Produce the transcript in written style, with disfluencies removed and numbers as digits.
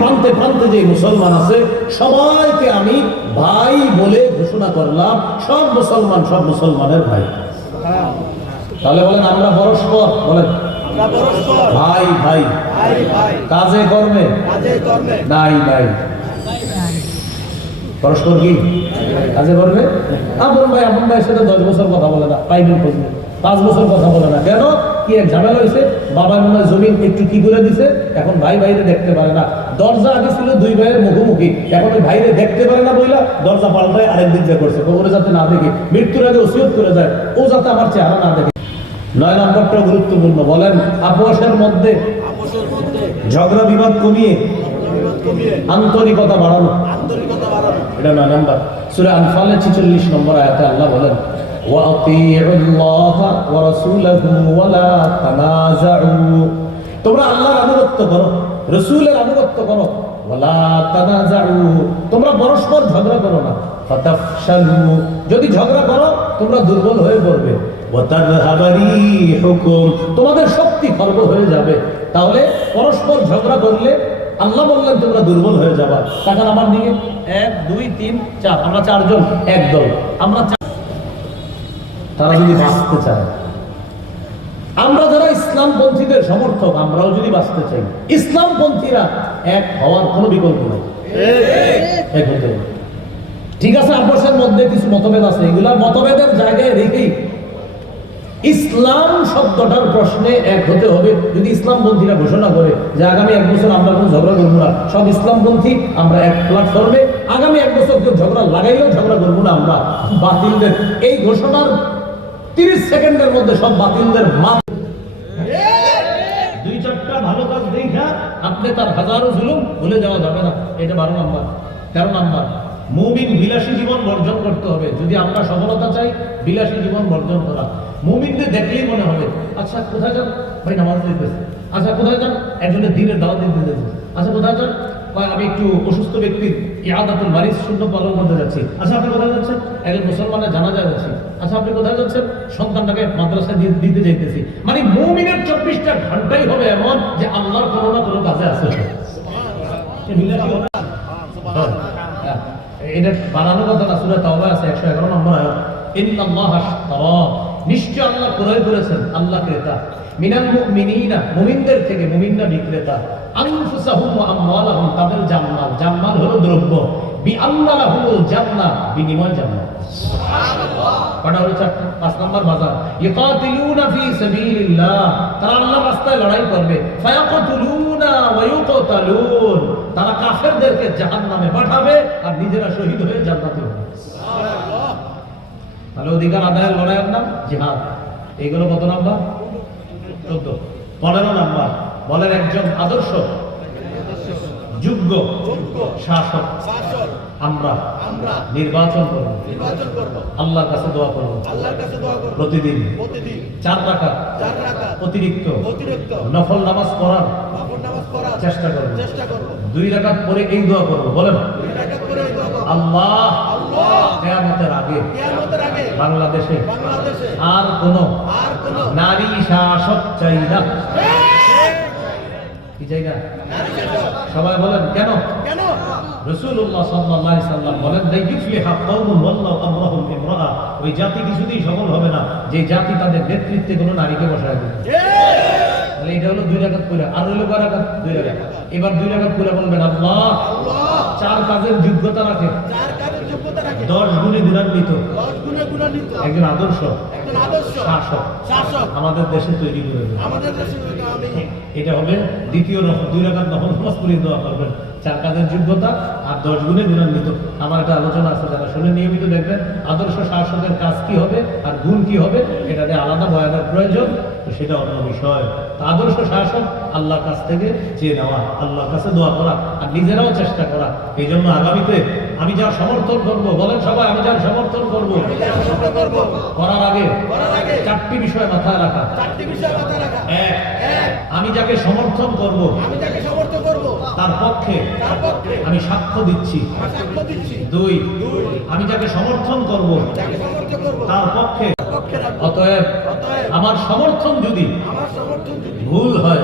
প্রান্তে প্রান্তে যে মুসলমান আছে সবাইকে আমি ভাই বলে ঘোষণা করলাম, সব মুসলমানের ভাই। তাহলে বলেন আমরা পরস্পর, বলেন ভাই ভাই, কাজে কর্মে নাই নাই, পরস্পর কি কাজে করবে। আপন ভাই সাথে 10 বছর কথা বলে না, 5 বছর কথা বলে না, কেন? কি এক ঝামেলা হয়েছে, বাবার মনে হয় জমিন একটু কি করে দিছে, এখন ভাই ভাইরে দেখতে পারে না। দরজা আগে ছিল 2 ভাইয়ের মুখোমুখি, এখন ওই ভাইরে দেখতে পারে না বইলা দরজা পাল্টায় আরেক দিক দিয়ে করছে, ওরে যাতে না দেখে, মৃত্যুর আগে ওসিয়ত করে যায় ও যাতে আমার চেহারা না দেখে। 9 নম্বরটা গুরুত্বপূর্ণ, বলেন আপোষের মধ্যে ঝগড়া বিবাদ কমিয়ে আন্তরিকতা বাড়ানো, এটা 9 নম্বর। সূরা আনফালের 46 নম্বর আয়াতে আল্লাহ বলেন ওয়াতিউল্লাহ ওয়া রাসূলাহু ওয়া লা তানাযাউ, তোমরা আল্লাহর আনুগত্য করো, রাসূলের আনুগত্য করো, ওয়া লা তানাযাউ, তোমরা পরস্পর ঝগড়া করো না, ফাতাফশালু, যদি ঝগড়া করো তোমরা দুর্বল হয়ে পড়বে, ওয়া তাযহাবা রিহুকুম, তোমাদের শক্তি খর্ব হয়ে যাবে। তাহলে পরস্পর ঝগড়া করলে আল্লাহ বললেন তোমরা দুর্বল হয়ে যাবা। তাকান আমার দিকে, 1 2 3 4, আমরা 4 জন এক দল, আমরা তারা যদি বাঁচতে চায়, আমরা যারা ইসলামপন্থীদের সমর্থক, আমরাও যদি বাঁচতে চাই, ইসলামপন্থীরা এক হওয়ার কোনো বিকল্প নেই, এক হতে হবে। ঠিক আছে, আপোষের মধ্যে কিছু মতভেদ আছে, এগুলা মতভেদের জায়গায় রেখেই ইসলাম শব্দটার প্রশ্নে এক হতে হবে। যদি ইসলামপন্থীরা ঘোষণা করে যে আগামী 1 বছর আমরা কোনো ঝগড়া করবো না, সব ইসলামপন্থী আমরা এক প্ল্যাটফর্মে, আগামী 1 বছর কেউ ঝগড়া লাগাইলেও ঝগড়া করবো না আমরা, বাতিলদের এই ঘোষণার 30 সেকেন্ডের মধ্যে সব বাতিলদের মাপ 2-4টা ভালো কাজ দেখা আপনি তার হাজারো জুলুম ভুলে যাওয়া যাবে না। এটা 12 নম্বর। 13 নম্বর, মুমিন বিলাসী জীবন বর্জন করতে হবে। যদি আমরা সফলতা চাই, বিলাসী জীবন বর্জন করা। মুমিনদের দেখলেই মনে হবে আচ্ছা কোথায় যান, ভাই নামাজ দিতেছে, আচ্ছা কোথায় যান, একজনের দিনের দাওয়াত দিতে, আচ্ছা কোথায় যান, আমি একটু অসুস্থ ব্যক্তির ইআদাতুল মারিজ সুন্নাত পালন করতে যাচ্ছি, আচ্ছা আপনি কোথায় যাচ্ছেন, একজন মুসলমানের জানাজা যাচ্ছি, আচ্ছা আপনি কোথায় যাচ্ছেন, সন্তানটাকে মাদ্রাসায় দিতে যাইতেছি। মানে মুমিনের 24টা ঘন্টাই হবে এমন যে আল্লাহর কোনো না কোনো কাজে আছে। এটা বানানো কথা না, সূরা তাওবা আছে 111 নম্বর আয়াত, ইন্নাল্লাহা আশতারা, নিশ্চয় আল্লাহ ক্রয় করেছেন, আল্লাহ ক্রেতা, মিনাল মুমিনিনা, মুমিনদের থেকে, মুমিনরা বিক্রেতা, আনফুসাহুম ওয়া আমওয়ালাহুম, তাদের জানমাল, জানমাল হলো দ্রব্য, বিআন্না লাহুমুল জান্নাহ, বিনিময় জান্নাত। সুবহানাল্লাহ। কটা হলো 4টা। 5 নম্বর বাজার, ইকাতিলুনা ফি সাবিলিল্লাহ, তারা আল্লাহর রাস্তায় লড়াই করবে, ফায়াকতুলুনা ওয়া ইউকতালুন, তারা কাফেরদেরকে জাহান্নামে পাঠাবে আর নিজেরা শহীদ হয়ে জান্নাতে হবে। সুবহানাল্লাহ। তাহলে অধিকার আদায়ের লড়াইয়ের নাম জিহাদ। এইগুলো কত নাম্বার? 14। 15 নাম্বার, বলেন একজন আদর্শ যোগ্য শাসক আমরা নির্বাচন করব, আল্লাহর কাছে দোয়া করব, প্রতিদিন 4 রাকাত অতিরিক্ত নফল নামাজ পড়ার চেষ্টা করব, 2 রাকাত পরে এই দোয়া করব, বলেন আল্লাহ কিয়ামতের আগে বাংলাদেশে আর কোন নারী শাসক চাই না। কি চাই না? সবাই বলেন কেন? রাসূলুল্লাহ সাল্লাল্লাহু আলাইহি সাল্লাম বলেন লাইফলিহা কওমুন ওয়াল্লাহু আমরাহুম ইমরাআ, ওই জাতি কিছুতেই সফল হবে না যে জাতি তাদের নেতৃত্বে কোনো নারীকে বসায় দেবে। তাহলে এটা হলো 2 রাকাত পড়া, আর হলো 2 রাকাত, 2 রাকাত। এবার 2 রাকাত পড়া বলবেন আল্লাহ 4 কাজের যোগ্যতা রাখে, 10 গুণে গুণান্বিত একজন আদর্শ শাসক আমাদের দেশে তৈরি করে দেবে। এটা হবে দ্বিতীয় নফল, 2 রাকাত নফল নামাজ পড়ে দোয়া করবেন, 4 কাজের যোগ্যতা আর 10 গুণে গুণান্বিত। আমার একটা আলোচনা আছে, যারা শুনে নিয়মিত দেখবেন আদর্শ শাসকের কাজ কি হবে আর গুণ কি হবে, এটাতে আলাদা বয়ানের প্রয়োজন, তো সেটা অন্য বিষয়। আদর্শ শাসক আল্লাহর কাছ থেকে চেয়ে নেওয়া, আল্লাহর কাছে দোয়া করা আর নিজেরাও চেষ্টা করা। এই জন্য আগামীতে আমি যার সমর্থন করব, বলেন সবাই আমি যার সমর্থন করব, করার আগে 4টি বিষয় মাথায় রাখা। 1, আমি যাকে সমর্থন করব তার পক্ষে আমি সাক্ষ্য দিচ্ছি। 2, আমি যাকে সমর্থন করব তার পক্ষে, অতএব আমার সমর্থন যদি ভুল হয়